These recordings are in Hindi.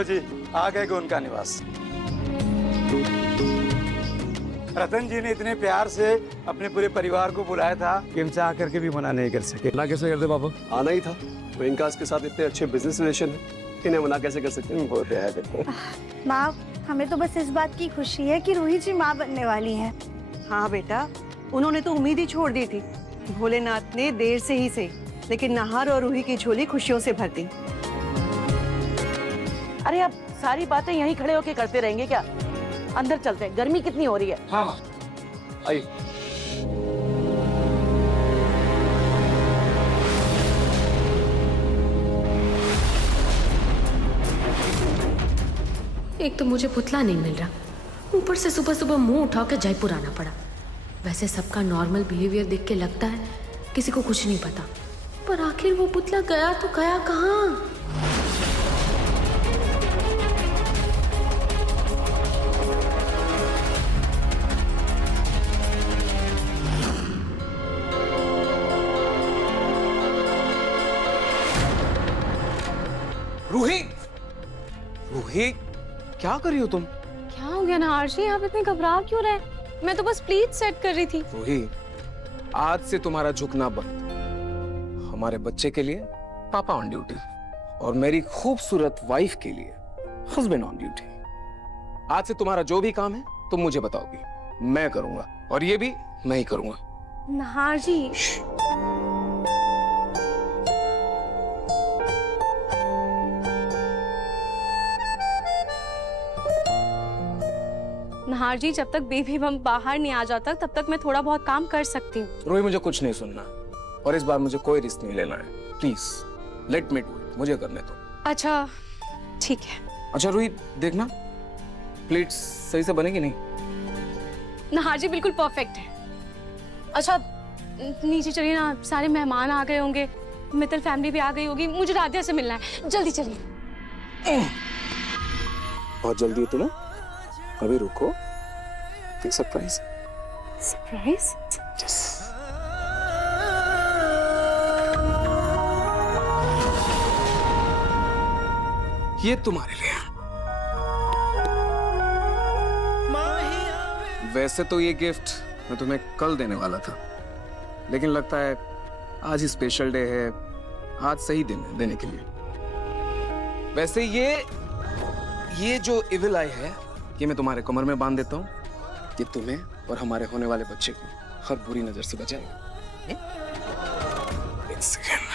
लो जी, आ गए उनका निवास। रतन जी ने इतने प्यार से अपने पूरे परिवार को बुलाया था कि हम चाह करके भी मना नहीं कर सके। मना कैसे करते पापा? आना ही था। प्रियंका के साथ इतने अच्छे बिजनेस रिलेशन है, इन्हें मना कैसे कर सकते हैं? वो तो है। माँ, हमें तो बस इस बात की खुशी है कि रूही जी माँ बनने वाली हैं। हाँ बेटा, उन्होंने तो उम्मीद ही छोड़ दी थी। भोलेनाथ ने देर से ही सही, लेकिन नाहर और रूही की झोली खुशियों से भर दी। अरे अब सारी बातें यहीं खड़े होके करते रहेंगे क्या? अंदर चलते हैं, गर्मी कितनी हो रही है। हाँ माँ, आइए। एक तो मुझे पुतला नहीं मिल रहा, ऊपर से सुबह सुबह मुंह उठा के जयपुर आना पड़ा। वैसे सबका नॉर्मल बिहेवियर देख के लगता है किसी को कुछ नहीं पता, पर आखिर वो पुतला गया तो गया कहाँ? रूही, रूही, क्या कर रही हो तुम? क्या हो गया नाहर जी, आप इतने घबरा क्यों रहे? मैं तो बस प्लीज सेट कर रही थी। रूही, आज से तुम्हारा झुकना बंद। हमारे बच्चे के लिए पापा ऑन ड्यूटी और मेरी खूबसूरत वाइफ के लिए हस्बैंड ऑन ड्यूटी। आज से तुम्हारा जो भी काम है तुम मुझे बताओगी, मैं करूंगा, और ये भी मैं ही करूंगा। नाहर जी, नाहर जी, जब तक बेबी बम बाहर नहीं आ जाता तब तक मैं थोड़ा बहुत काम कर सकती हूँ। रोही, मुझे कुछ नहीं सुनना और इस बार मुझे कोई रिस्क नहीं लेना है। Please let me do it, मुझे करने दो। अच्छा ठीक है। अच्छा रोही, देखना प्लेट्स सही से बनेगी नहीं? नाहर जी बिल्कुल परफेक्ट है। अच्छा नीचे चलिए ना, सारे मेहमान आ गए होंगे, मित्तल फैमिली भी आ गई होगी, मुझे राधिया से मिलना है, जल्दी चलिए। बहुत जल्दी है तुम्हें? अभी रुको, एक सरप्राइज। सरप्राइज? यस। ये तुम्हारे लिए। वैसे तो ये गिफ्ट मैं तुम्हें कल देने वाला था, लेकिन लगता है आज ही स्पेशल डे है, आज सही दिन है देने के लिए। वैसे ये जो इविल आई है, ये मैं तुम्हारे कमर में बांध देता हूँ। ये तुम्हें और हमारे होने वाले बच्चे को हर बुरी नजर से बचाएगा। एक सेकेंड।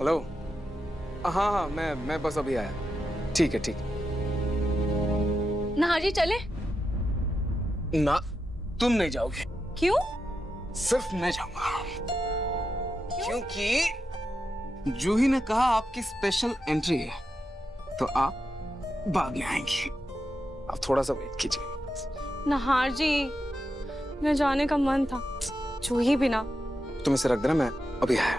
हेलो, हाँ, मैं बस अभी आया। ठीक है, ठीक। नाहर जी चले? ना, तुम नहीं जाओगे। क्यों? सिर्फ मैं जाऊंगा। क्योंकि जूही ने कहा आपकी स्पेशल एंट्री है, तो आप बाद में आएंगी। आप थोड़ा सा वेट कीजिए। नाहर जी, मैं जाने का मन था, जूही भी ना। तुम इसे रख देना, मैं अभी आया।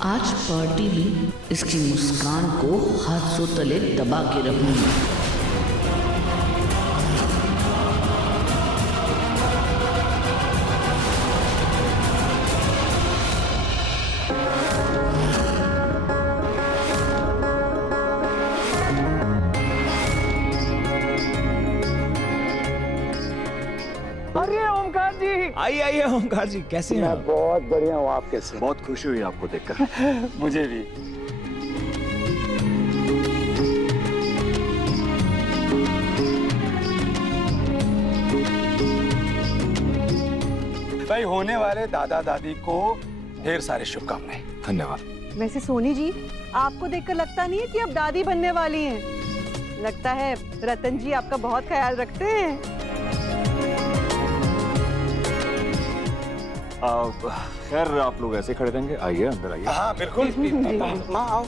आज पार्टी में इसकी मुस्कान को हाथों तले दबा के रखूंगी। अरे ओमकार जी, आइए आइए ओमकार जी, कैसे हैं आप? बहुत बढ़िया हूँ, आप कैसे? बहुत खुशी हुई आपको देखकर। मुझे भी। भाई होने वाले दादा दादी को ढेर सारी शुभकामनाएं। धन्यवाद। वैसे सोनी जी, आपको देखकर लगता नहीं है कि अब दादी बनने वाली हैं। लगता है रतन जी आपका बहुत ख्याल रखते हैं। खैर आप लोग ऐसे खड़े रहेंगे, आइए अंदर आइए। हाँ बिल्कुल। माँ आओ।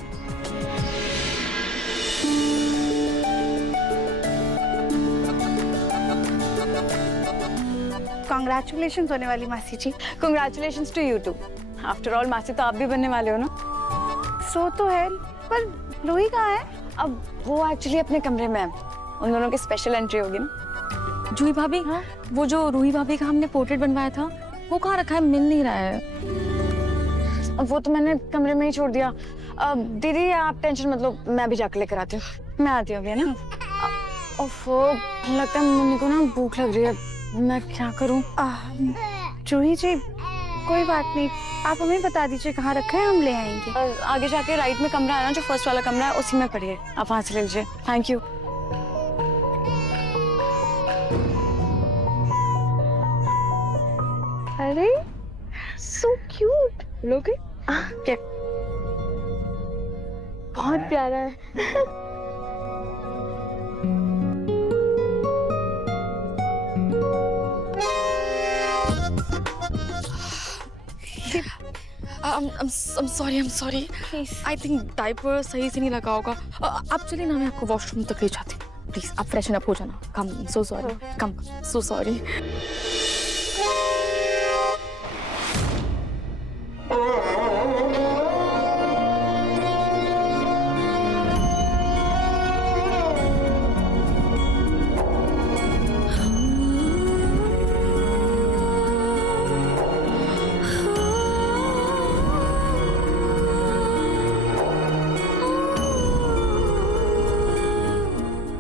कॉन्ग्रेचुलेशंस होने वाली मासी जी। Congratulations to you too. After all मासी तो आप भी बनने वाले हो ना। सो तो है, पर रूही कहाँ है? अब वो एक्चुअली अपने कमरे में है, उन दोनों की स्पेशल एंट्री होगी ना। जूही भाभी, हाँ? वो जो रूही भाभी का हमने पोर्ट्रेट बनवाया था वो कहाँ रखा है? मिल नहीं रहा है। अब वो तो मैंने कमरे में ही छोड़ दिया। अब दीदी आप टेंशन मत लो, मैं भी जाकर लेकर आती हूँ। मैं आती हूँ अभी, है ना? ओफो, लगता है मुन्नी को ना भूख लग रही है, मैं क्या करूँ? जूही जी कोई बात नहीं, आप हमें बता दीजिए कहाँ रखा है, हम ले आएंगे। आगे जाके राइट में कमरा है ना, जो फर्स्ट वाला कमरा है उसी में पड़ी है, आप वहाँ से ले लीजिए। Thank you. अरे सो क्यूट। लोगे? क्या? बहुत प्यारा है। I'm sorry. I think diaper सही से नहीं लगा होगा। आप चलिए ना, मैं आपको वॉशरूम तक ले जाती हूँ। प्लीज आप फ्रेशन अप हो जाना। कम, सो सॉरी। कम, सो सॉरी।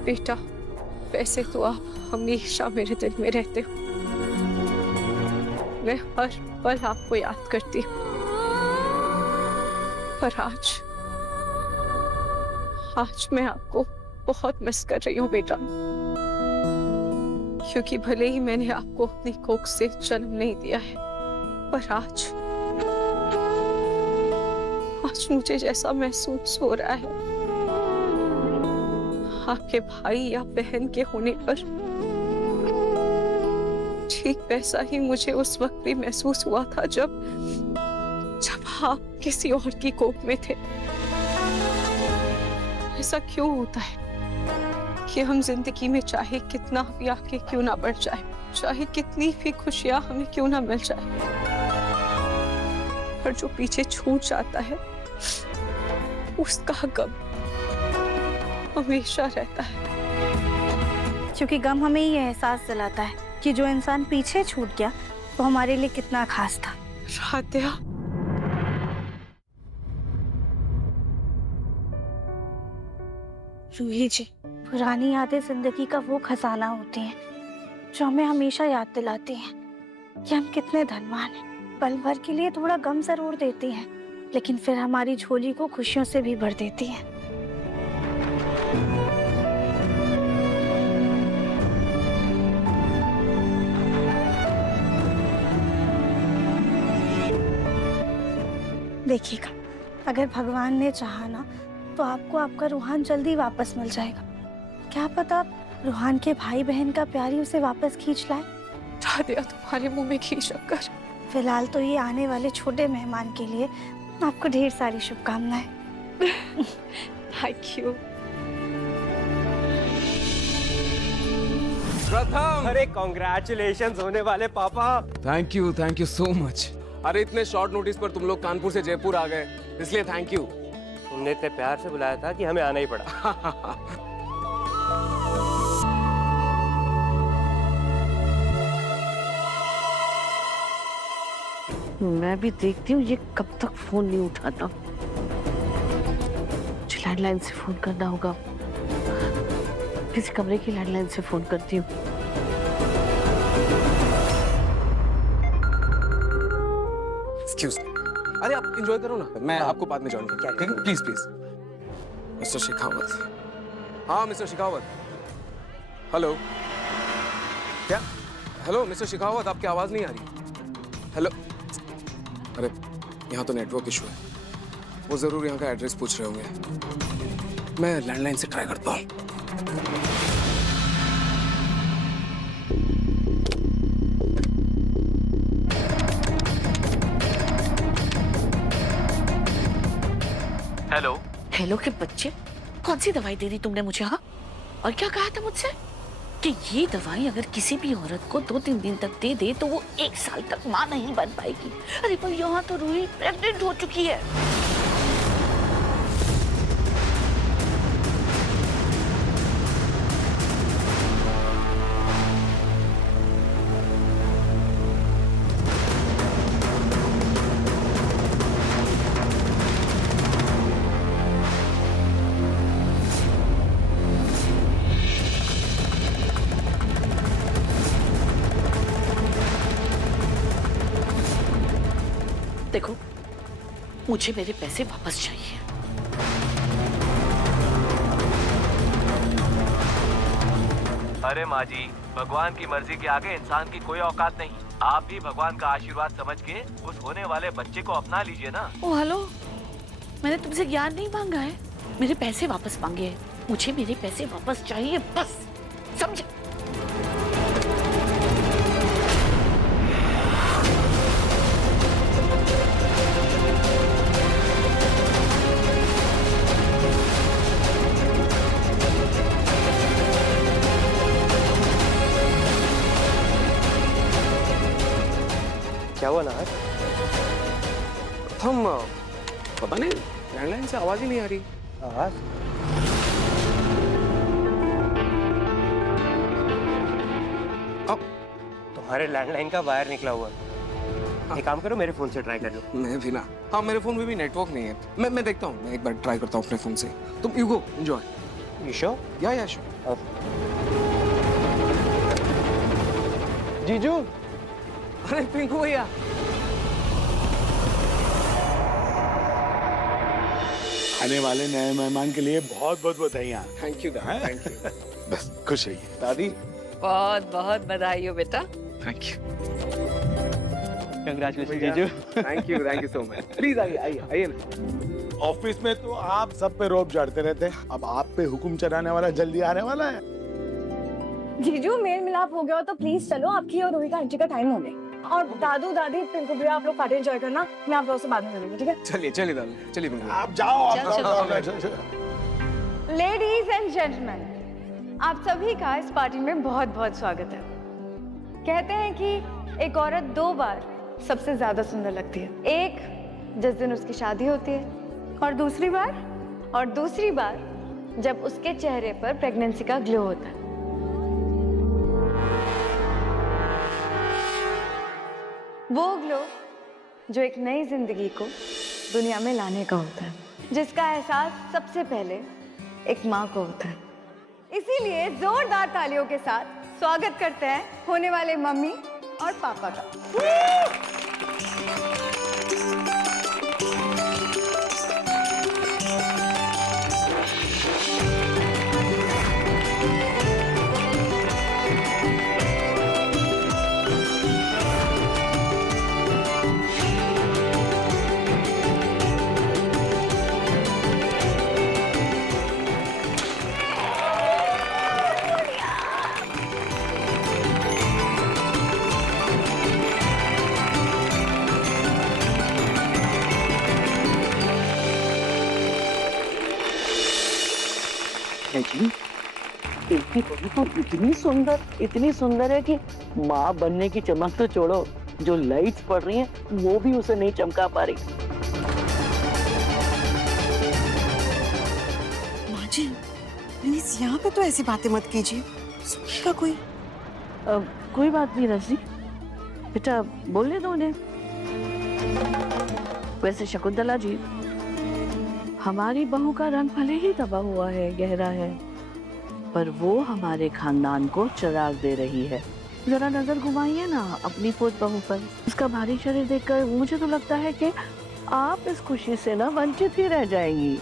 बेटा, वैसे तो आप हमेशा मेरे दिल में रहते हो, मैं हर पल आपको याद करती हूँ, पर आज मैं आपको बहुत मिस कर रही हूँ बेटा, क्योंकि भले ही मैंने आपको अपनी कोख से जन्म नहीं दिया है, पर आज मुझे जैसा महसूस हो रहा है आपके भाई या बहन के होने पर, ठीक वैसा ही मुझे उस वक्त भी महसूस हुआ था जब आप किसी और की कोख में थे। ऐसा क्यों होता है कि हम जिंदगी में चाहे कितना भी आगे क्यों ना बढ़ जाए, चाहे कितनी भी खुशियां हमें क्यों ना मिल जाए, पर जो पीछे छूट जाता है उसका गम हमेशा रहता है। क्योंकि गम हमें ये एहसास दिलाता है कि जो इंसान पीछे छूट गया वो हमारे लिए कितना खास था। राध्या, रूही जी, पुरानी यादें जिंदगी का वो खजाना होती हैं जो हमें हमेशा याद दिलाती हैं कि हम कितने धनवान हैं। पल भर के लिए थोड़ा गम जरूर देती हैं, लेकिन फिर हमारी झोली को खुशियों से भी भर देती हैं। देखिएगा, अगर भगवान ने चाहा ना तो आपको आपका रूहान जल्दी वापस मिल जाएगा। क्या पता रूहान के भाई बहन का प्यार ही उसे वापस खींच लाए। दादिया तुम्हारे मुंह में घी शक्कर। फिलहाल तो ये आने वाले छोटे मेहमान के लिए आपको ढेर सारी शुभकामनाएं। Thank you. प्रथम, अरे कॉन्ग्रेचुलेशंस होने वाले पापा। Thank you so much. अरे इतने शॉर्ट नोटिस पर तुम लोग कानपुर से जयपुर आ गए, इसलिए थैंक यू। तुमने इतने प्यार से बुलाया था कि हमें आना ही पड़ा। मैं भी देखती हूँ ये कब तक फोन नहीं उठाता। मुझे लैंडलाइन से फोन करना होगा। किसी कमरे की लैंडलाइन से फोन करती हूँ। Excuse me. अरे आप एंजॉय करो ना, मैं आपको बाद में ज्वाइन करूँगा। ठीक है, प्लीज प्लीज। मिस्टर शेखावत। हाँ मिस्टर शेखावत। हेलो। क्या? हेलो मिस्टर शेखावत, आपकी आवाज नहीं आ रही। हेलो। अरे यहाँ तो नेटवर्क इशू है। वो जरूर यहाँ का एड्रेस पूछ रहे होंगे। मैं लैंडलाइन से ट्राई करता हूँ। हेलो। हेलो के बच्चे, कौन सी दवाई दे दी तुमने मुझे? हाँ, और क्या कहा था मुझसे कि ये दवाई अगर किसी भी औरत को 2-3 दिन तक दे दे तो वो 1 साल तक माँ नहीं बन पाएगी। अरे पर यहाँ तो रूही प्रेग्नेंट हो चुकी है। देखो, मुझे मेरे पैसे वापस चाहिए। अरे माँ जी, भगवान की मर्जी के आगे इंसान की कोई औकात नहीं। आप भी भगवान का आशीर्वाद समझ के उस होने वाले बच्चे को अपना लीजिए ना। ओ हेलो, मैंने तुमसे ज्ञान नहीं मांगा है, मेरे पैसे वापस मांगे हैं। मुझे मेरे पैसे वापस चाहिए, बस, समझे? क्या हुआ ना? प्रथम, पता नहीं लैंडलाइन से आवाज ही नहीं आ रही। आवाज? अब तुम्हारे लैंडलाइन का वायर निकला हुआ। एक काम करो, मेरे फोन से ट्राई कर लो। मैं भी ना। हाँ, मेरे फोन में भी नेटवर्क नहीं है। मैं देखता हूँ, मैं एक बार ट्राई करता हूँ अपने फोन से। तुम you go, enjoy. You sure? या श्योर। जीजू। अरे पिंकू भैया। आने वाले नए मेहमान के लिए बहुत बहुत बधाइयाँ। Thank you thank you. बस खुश रहिए। दादी, बहुत बहुत बधाई हो बेटा। Thank you. कंग्रेचुलेशन जीजू। Thank you so much. Please आइए ना। ऑफिस में तो आप सब पे रोब चढ़ते रहते हैं, अब आप पे हुक्म चलाने वाला जल्दी आने वाला है। जीजू मेल मिलाप हो गया हो तो प्लीज चलो, आपकी और रूही का एंट्री का टाइम हो गया। और दादू दादी पिंकू भैया आप लोग पार्टी एंजॉय करना, मैं आप लोगों से बाद में मिलूंगी, ठीक है? चलिए दादी, चलिए पिंकू। आप जाओ। लेडीज एंड जेंटलमैन, आप सभी का इस पार्टी में बहुत बहुत स्वागत है। कहते हैं कि एक औरत 2 बार सबसे ज्यादा सुंदर लगती है। एक जिस दिन उसकी शादी होती है, और दूसरी बार जब उसके चेहरे पर प्रेगनेंसी का ग्लो होता है। वो ग्लो जो एक नई जिंदगी को दुनिया में लाने का होता है, जिसका एहसास सबसे पहले एक माँ को होता है। इसीलिए जोरदार तालियों के साथ स्वागत करते हैं होने वाले मम्मी और पापा का। जी इनकी बहू तो इतनी सुंदर है कि माँ बनने की चमक तो छोड़ो, जो लाइट्स पड़ रही हैं वो भी उसे नहीं चमका पा रही। माँ जी प्लीज यहाँ पे तो ऐसी बातें मत कीजिए, सुनिएगा कोई। कोई बात नहीं रजनी, बेटा बोलने दो उन्हें। वैसे शकुंतला जी, हमारी बहू का रंग भले ही दबा हुआ है, गहरा है, पर वो हमारे खानदान को चिराग दे रही है। जरा नजर घुमाइए ना अपनी पोत बहू पर। उसका भारी शरीर देखकर मुझे तो लगता है कि आप इस खुशी से ना वंचित ही रह जाएंगी।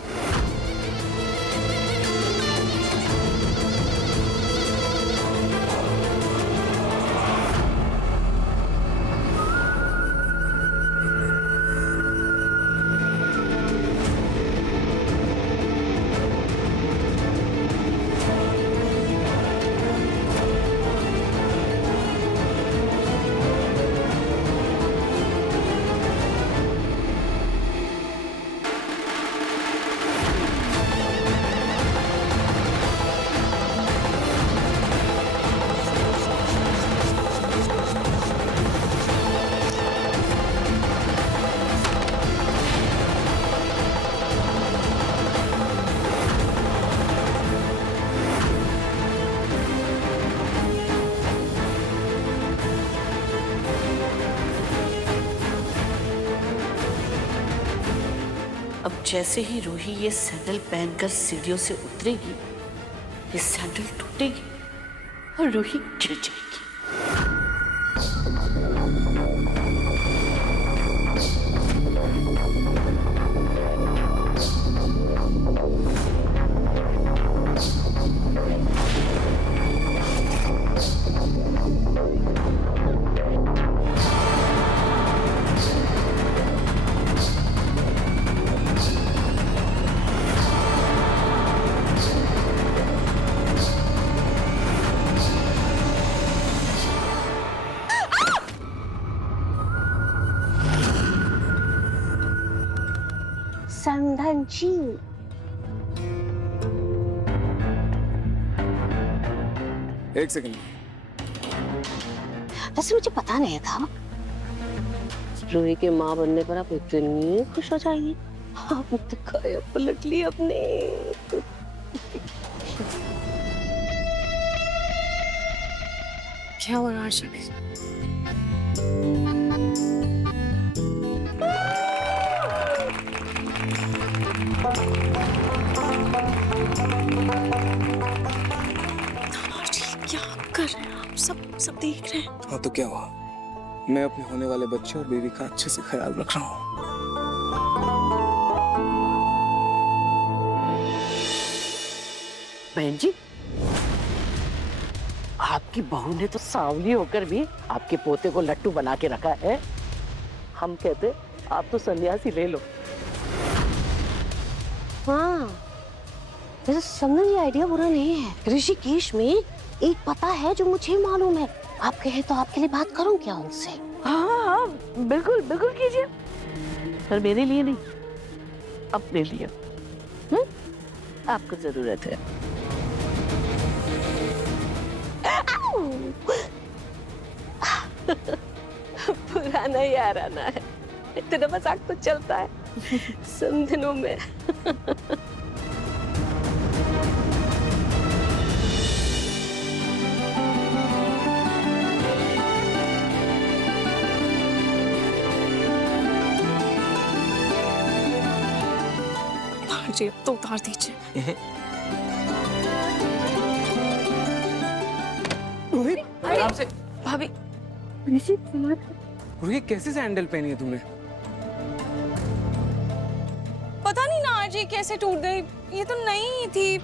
अब जैसे ही रूही ये सैंडल पहनकर सीढ़ियों से उतरेगी, ये सैंडल टूटेगी और रूही गिर जाएगी। संधन जी, एक सेकंड। वैसे मुझे पता नहीं था रूही के माँ बनने पर आप इतनी खुश हो जाएंगी। आपने तो काया पलट ली अपने। क्या हो रहा है? क्या कर रहे हैं आप? सब देख रहे हैं। हाँ तो क्या हुआ, मैं अपने होने वाले बच्चे और बेबी का अच्छे से ख्याल रख रहा हूँ। बहन जी, आपकी बहू ने तो सांवली होकर भी आपके पोते को लट्टू बना के रखा है। हम कहते आप तो सन्यासी ले लो। हाँ, वैसे संगन ये आइडिया बुरा नहीं है। ऋषिकेश में एक पता है जो मुझे मालूम है। आप कहे तो आपके लिए बात करूं क्या उनसे? हाँ हाँ बिल्कुल बिल्कुल कीजिए, पर मेरे लिए नहीं, अपने लिए। आपको जरूरत है। पुराना याराना है, इतना मजाक तो चलता है संधनों में। जी अब तो उतार दीजिए। आराम से। भाभी, रूही कैसे सैंडल पहनी है तुमने? पता नहीं ना आज ये कैसे टूट गई, ये तो नई थी।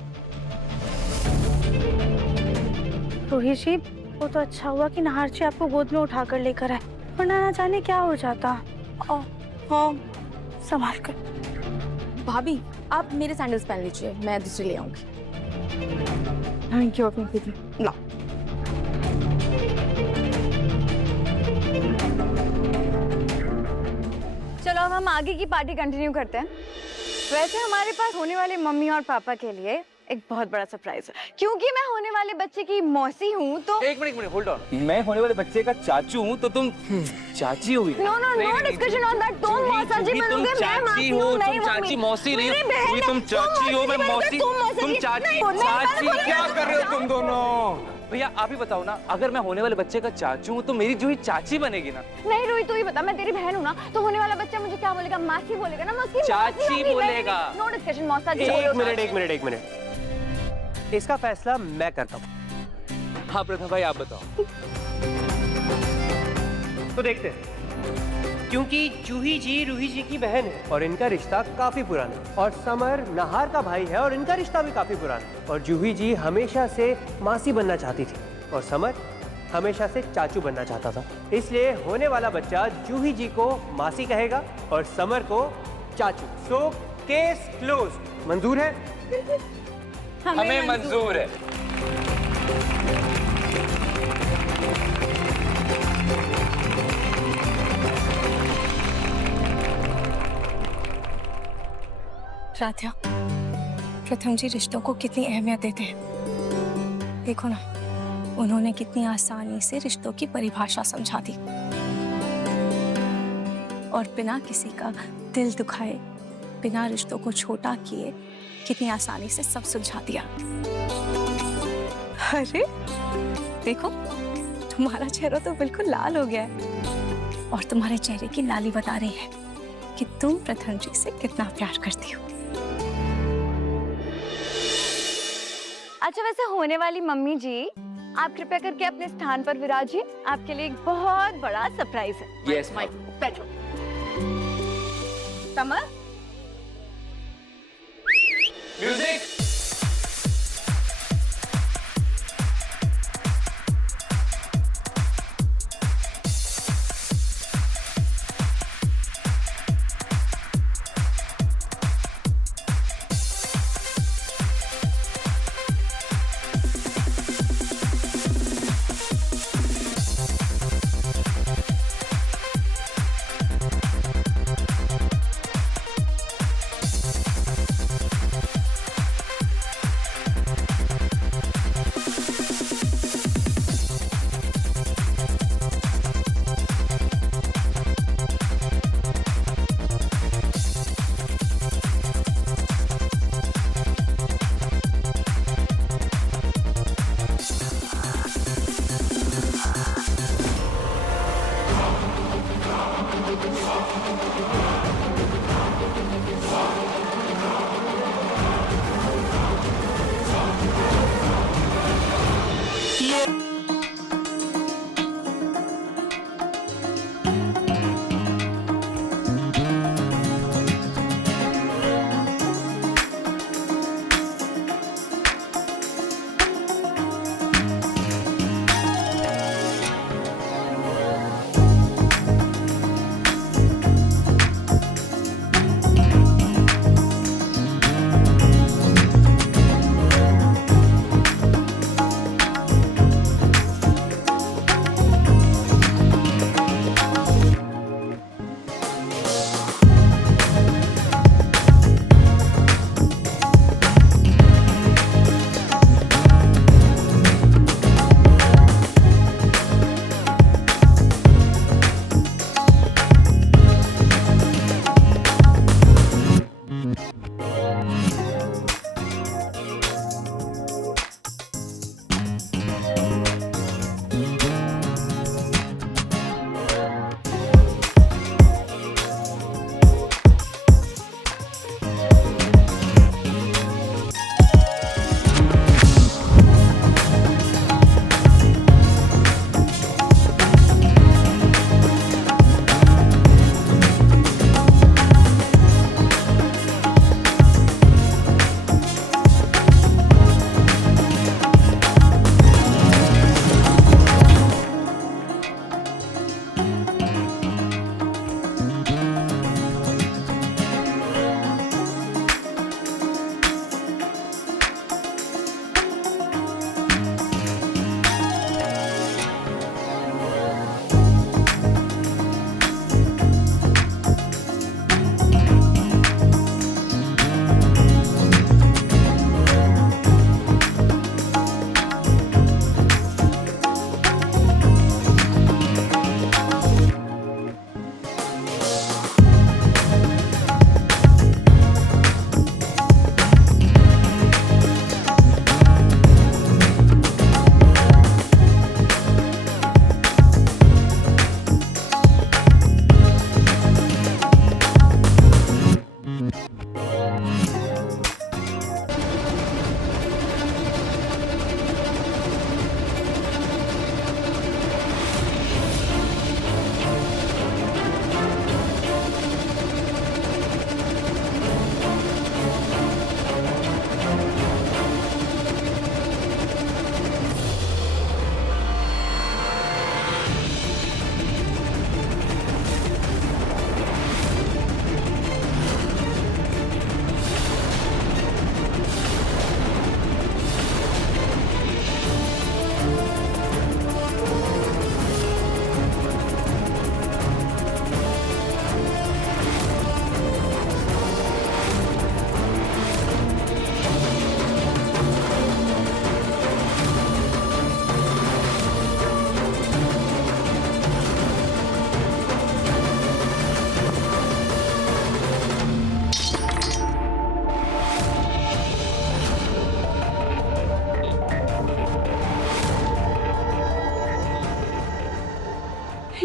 रोहित जी, वो तो अच्छा हुआ कि नहार जी आपको गोद में उठाकर लेकर आए, वरना ना जाने क्या हो जाता। हाँ, संभाल कर। भाभी आप मेरे सैंडल्स पहन लीजिए, मैं दूसरे ले आऊंगी। थैंक यू अपनी दीदी। ला। चलो अब हम आगे की पार्टी कंटिन्यू करते हैं। वैसे हमारे पास होने वाले मम्मी और पापा के लिए एक बहुत बड़ा सरप्राइज है। क्योंकि मैं होने वाले बच्चे की मौसी हूँ तो एक मिनट होल्ड ऑन। मैं होने वाले बच्चे का चाचू हूँ तो तुम चाची होगी। No no no discussion on that. तुम मौसा जी बनोगे, मैं मासी हूँ। तुम चाची मौसी नहीं हो, तुम चाची हो, मैं मौसी। तुम चाची चाची क्या कर रहे हो तुम दोनों? भैया आप ही बताओ ना, अगर मैं होने वाले बच्चे का चाचू हूँ तो मेरी जूही चाची बनेगी ना? नहीं रूही तू ही बता, मैं तेरी बहन हूँ ना, तो होने वाला बच्चा मुझे क्या बोलेगा? मासी बोलेगा ना, मैं उसकी चाची बोलेगा। नो डिस्कशन मौसा जी। एक मिनट इसका फैसला मैं करता हूँ। हाँ प्रथम भाई आप बताओ। तो देखते हैं, क्योंकि जूही जी रूही जी की बहन है और इनका रिश्ता काफी पुराना है, और समर नहार का भाई है और इनका रिश्ता भी काफी पुराना है, और जूही जी हमेशा से मासी बनना चाहती थी और समर हमेशा से चाचू बनना चाहता था। इसलिए होने वाला बच्चा जूही जी को मासी कहेगा और समर को चाचू। So case close. मंजूर है? हमें मंजूर है। राध्या, प्रथम जी रिश्तों को कितनी अहमियत देते हैं। देखो ना, उन्होंने कितनी आसानी से रिश्तों की परिभाषा समझा दी और बिना किसी का दिल दुखाए, बिना रिश्तों को छोटा किए कितनी आसानी से सब सुलझा दिया। अरे देखो, तुम्हारा चेहरा तो बिल्कुल लाल हो गया है और तुम्हारे चेहरे की लाली बता रही है कि तुम प्रथम जी से कितना प्यार करती हो। अच्छा वैसे होने वाली मम्मी जी, आप कृपया करके अपने स्थान पर विराजिए, आपके लिए एक बहुत बड़ा सरप्राइज है। यस माय बैठो। Summer music.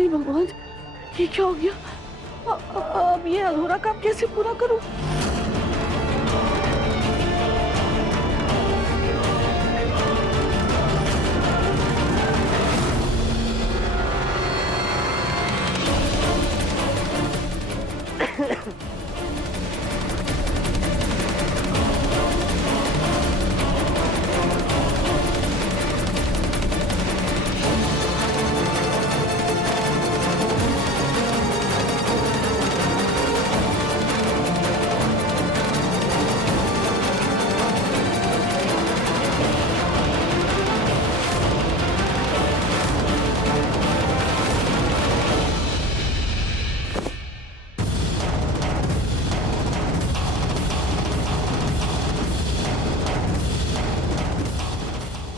भगवान, ये क्या हो गया? अब ये अधूरा काम कैसे पूरा करूं?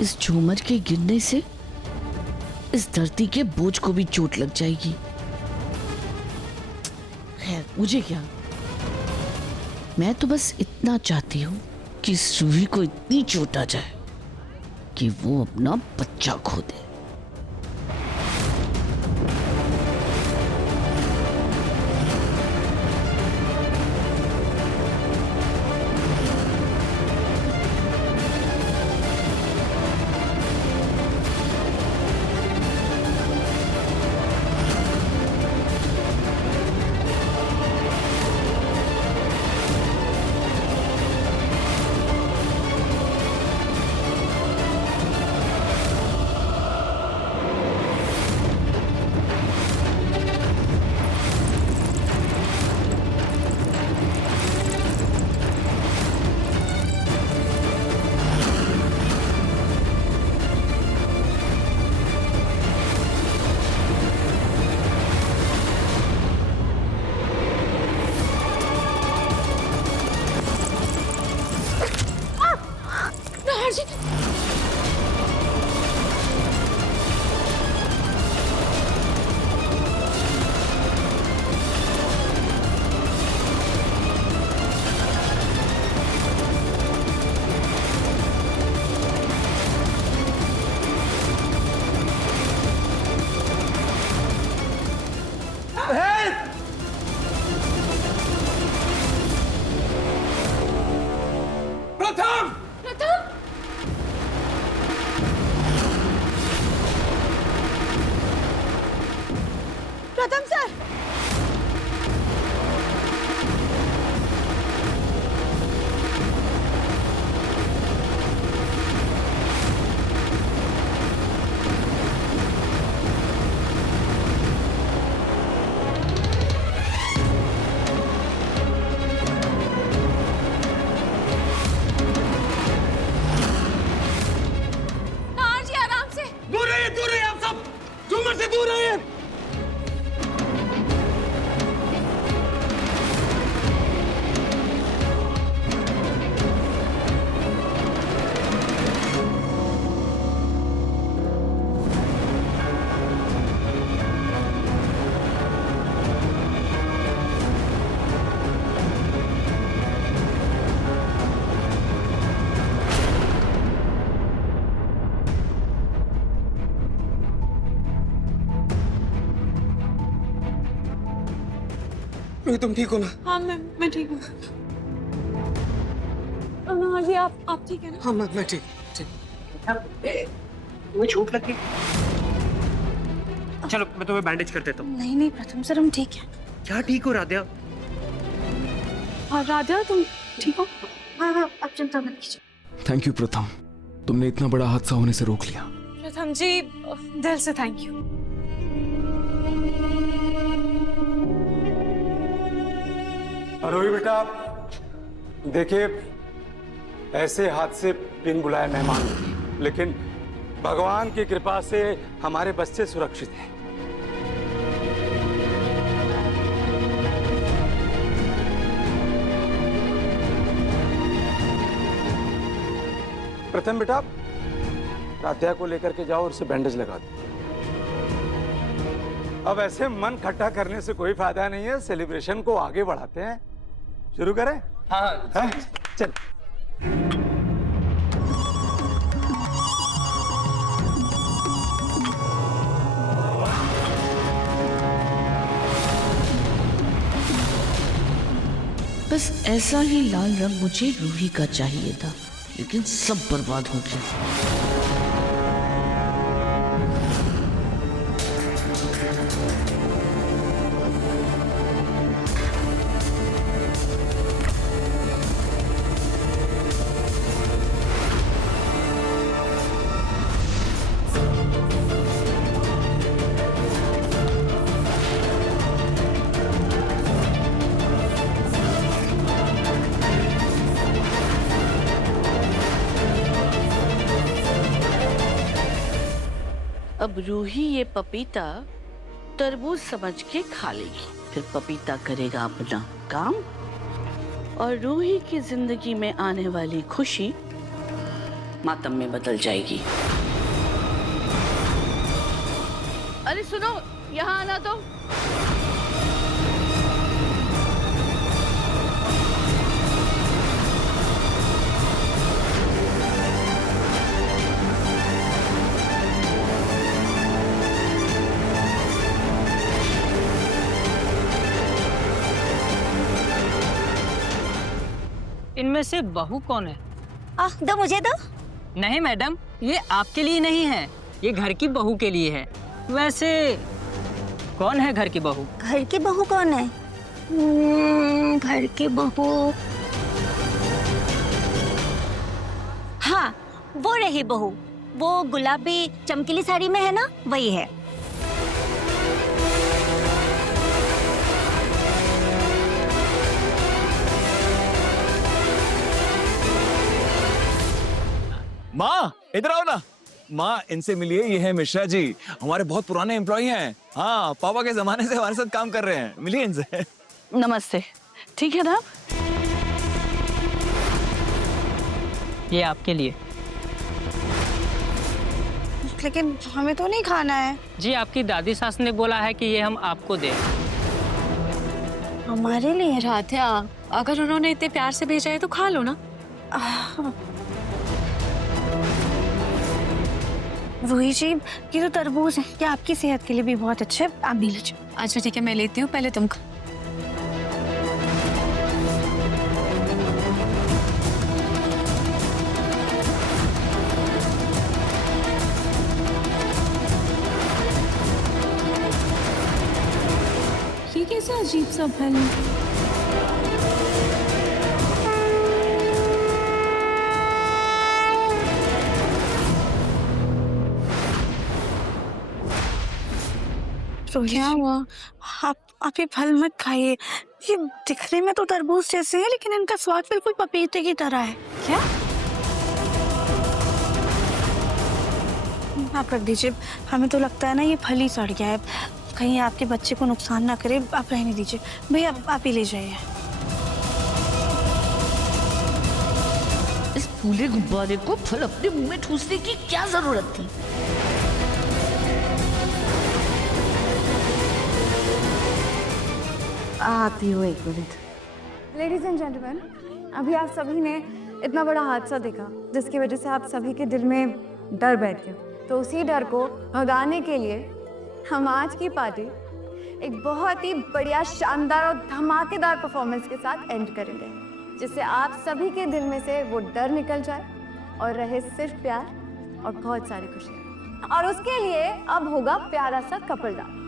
इस झूमर के गिरने से इस धरती के बोझ को भी चोट लग जाएगी। खैर, मुझे क्या, मैं तो बस इतना चाहती हूँ कि इस रूही को इतनी चोट आ जाए कि वो अपना बच्चा खो दे। प्रथम सर, जी आराम से। दूर रहिए आप सब, झूमर से दूर रहिए। तुम ठीक हो ना? हाँ, मैं ठीक हूँ। हाँ जी, आप ठीक है ना? हाँ, मैं ठीक। तुम्हें चोट लग गई? चलो मैं तुम्हें बैंडेज कर देता हूँ। नहीं प्रथम सर, हम ठीक हैं। क्या ठीक हो राध्या? हाँ राध्या, तुम ठीक हो? हाँ, आप चिंता मत कीजिए। थैंक यू प्रथम, तुमने इतना बड़ा हादसा होने से रोक लिया। प्रथम जी, दिल से थैंक यू। रोही बेटा, देखिए ऐसे हादसे बिन बुलाए मेहमान होते हैं, लेकिन भगवान की कृपा से हमारे बच्चे सुरक्षित हैं। प्रथम बेटा, राध्या को लेकर के जाओ और उसे बैंडेज लगा दो। अब ऐसे मन खट्टा करने से कोई फायदा नहीं है, सेलिब्रेशन को आगे बढ़ाते हैं। शुरू करें? हाँ, चल। बस ऐसा ही लाल रंग मुझे रूही का चाहिए था, लेकिन सब बर्बाद हो गया। अब रूही ये पपीता तरबूज समझ के खा लेगी, फिर पपीता करेगा अपना काम और रूही की जिंदगी में आने वाली खुशी मातम में बदल जाएगी। अरे सुनो, यहाँ आना तो। इनमें से बहू कौन है? दो मुझे दो। नहीं मैडम, ये आपके लिए नहीं है, ये घर की बहू के लिए है। वैसे कौन है घर की बहू? घर की बहू कौन है? घर की बहू, हाँ वो रही बहू, वो गुलाबी चमकीली साड़ी में है ना, वही है। माँ इधर आओ ना। माँ इनसे मिलिए, ये है मिश्रा जी, हमारे बहुत पुराने एम्प्लॉय हैं। हाँ, पापा के जमाने से हमारे साथ काम कर रहे हैं, मिलिए इनसे। नमस्ते, ठीक है ना? ये आपके लिए। लेकिन हमें तो नहीं खाना है। जी आपकी दादी सास ने बोला है कि ये हम आपको दें। हमारे लिए? राध्या, अगर उन्होंने इतने प्यार से भेजा है तो खा लो ना। रूही जी, ये तो तरबूज है, ये आपकी सेहत के लिए भी बहुत अच्छे है, आप भी लीजिए। अच्छा ठीक है, मैं लेती हूँ, पहले तुम खा। ये कैसा अजीब सा फल है? क्या हुआ? आप ये फल मत खाइए, ये दिखने में तो तरबूज जैसे हैं, लेकिन इनका स्वाद बिल्कुल पपीते की तरह है। क्या? आप रख दीजिए, हमें तो लगता है ना ये फल ही सड़ गया है, कहीं आपके बच्चे को नुकसान ना करे, आप रहने दीजिए। भैया आप ही ले जाइए। इस फूले गुब्बारे को फल अपने मुंह में ठूसने की क्या जरूरत थी? आती हूँ एक मिनट। लेडीज एंड जेंटलमैन, अभी आप सभी ने इतना बड़ा हादसा देखा जिसकी वजह से आप सभी के दिल में डर बैठ गया। तो उसी डर को भगाने के लिए हम आज की पार्टी एक बहुत ही बढ़िया, शानदार और धमाकेदार परफॉर्मेंस के साथ एंड करेंगे, जिससे आप सभी के दिल में से वो डर निकल जाए और रहे सिर्फ प्यार और बहुत सारी खुशियाँ। और उसके लिए अब होगा प्यारा सा कपल डांस।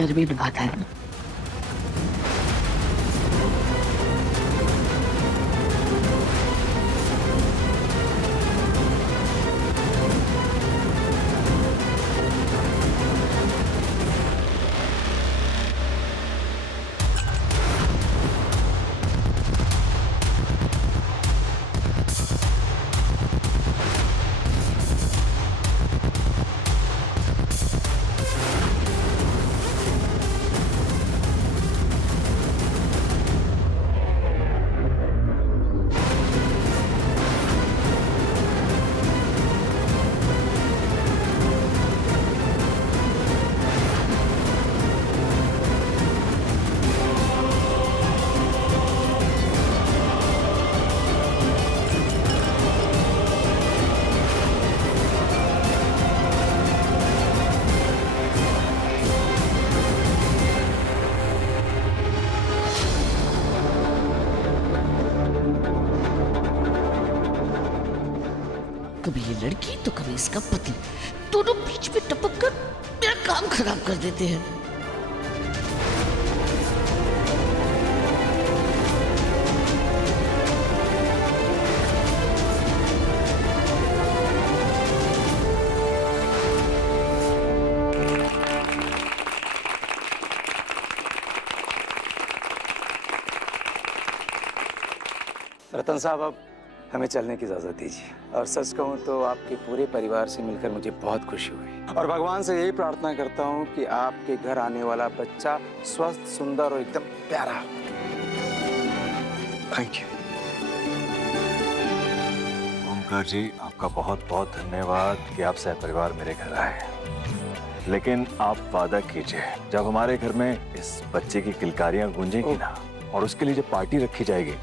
कर भी निभाता है। कभी ये लड़की तो कभी इसका पति, दोनों बीच में टपक कर मेरा काम खराब कर देते हैं। रतन साहब, अब हमें चलने की इजाजत दीजिए। और सच कहूं तो आपके पूरे परिवार से मिलकर मुझे बहुत खुशी हुई और भगवान से यही प्रार्थना करता हूं कि आपके घर आने वाला बच्चा स्वस्थ, सुंदर और एकदम प्यारा हो। Thank you. ओमकार जी, आपका बहुत बहुत धन्यवाद कि आप सहपरिवार मेरे घर आए। लेकिन आप वादा कीजिए, जब हमारे घर में इस बच्चे की किलकारियां गूंजेंगी ना और उसके लिए जब पार्टी रखी जाएगी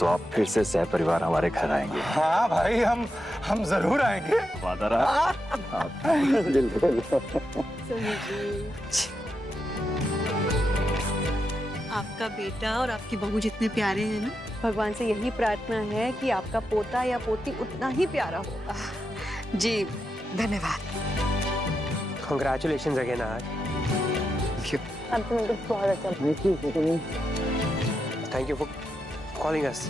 तो आप फिर से सहपरिवार हमारे घर आएंगे। हाँ भाई, हम जरूर आएंगे। वादा रहा। बिल्कुल। आपका बेटा और आपकी बहू जितने प्यारे हैं ना, भगवान से यही प्रार्थना है कि आपका पोता या पोती उतना ही प्यारा होगा। जी धन्यवाद। Congratulations again, Ahad. अब तो मुझे बहुत अच्छा लगा। Thank you for calling us.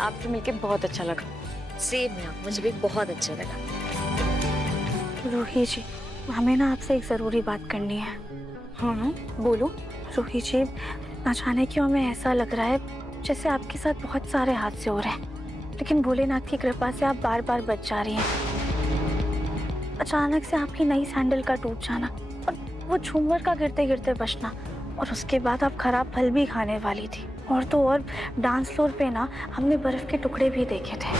आपसे मिलके बहुत अच्छा लगा। सेम यार, मुझे भी बहुत अच्छा लगा। रूही जी, हमें ना आपसे एक ज़रूरी बात करनी है। हाँ बोलो। रूही जी, ना जाने क्यों हमें ऐसा लग रहा है जैसे आपके साथ बहुत सारे हादसे हो रहे हैं, लेकिन भोलेनाथ की कृपा से आप बार बार बच जा रही हैं। अचानक से आपकी नई सैंडल का टूट जाना और वो झूमर का गिरते गिरते बचना, और उसके बाद आप खराब फल भी खाने वाली थी। और तो और डांस फ्लोर पे ना हमने बर्फ के टुकड़े भी देखे थे।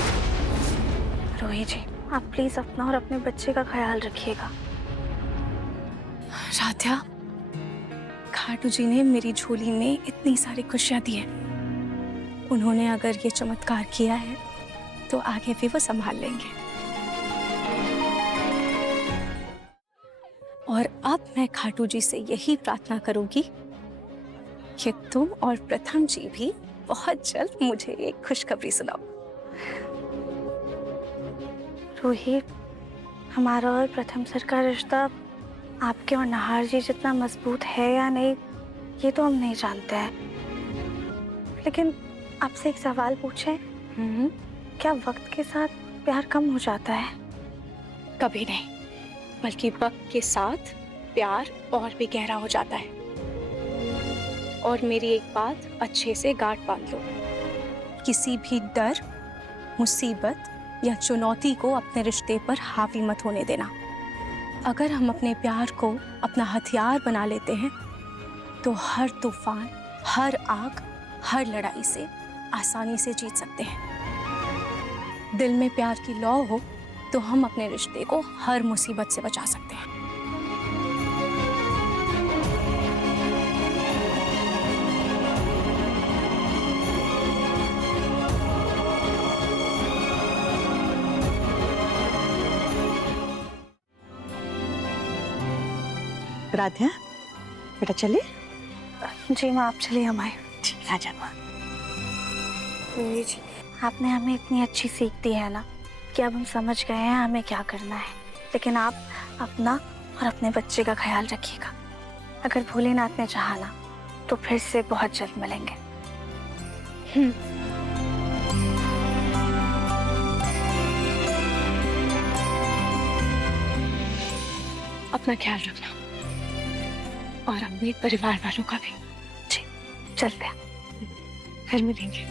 रोही जी, आप प्लीज अपना और अपने बच्चे का ख्याल रखिएगा। राध्या, खाटू जी ने मेरी झोली में इतनी सारी खुशियां दी हैं। उन्होंने अगर ये चमत्कार किया है तो आगे भी वो संभाल लेंगे। और अब मैं खाटू जी से यही प्रार्थना करूंगी कि तुम और प्रथम जी भी बहुत जल्द मुझे एक खुशखबरी सुनाओ। रूही, हमारा और प्रथम सर का रिश्ता आपके और नहार जी जितना मजबूत है या नहीं, ये तो हम नहीं जानते हैं। लेकिन आपसे एक सवाल पूछे, क्या वक्त के साथ प्यार कम हो जाता है? कभी नहीं, बल्कि वक्त के साथ प्यार और भी गहरा हो जाता है। और मेरी एक बात अच्छे से गांठ बांध लो, किसी भी डर, मुसीबत या चुनौती को अपने रिश्ते पर हावी मत होने देना। अगर हम अपने प्यार को अपना हथियार बना लेते हैं तो हर तूफान, हर आग, हर लड़ाई से आसानी से जीत सकते हैं। दिल में प्यार की लौ हो तो हम अपने रिश्ते को हर मुसीबत से बचा सकते हैं। राध्या, बेटा चले? जी माँ, आप चलिए, हम आए। ठीक, आ जाना। जी, आपने हमें इतनी अच्छी सीख दी है ना कि अब हम समझ गए हैं हमें क्या करना है। लेकिन आप अपना और अपने बच्चे का ख्याल रखिएगा। अगर भोलेनाथ ने चाहा ना तो फिर से बहुत जल्द मिलेंगे। अपना ख्याल रखना और अपने परिवार वालों का भी। जी चलते हैं, फिर मिलेंगे।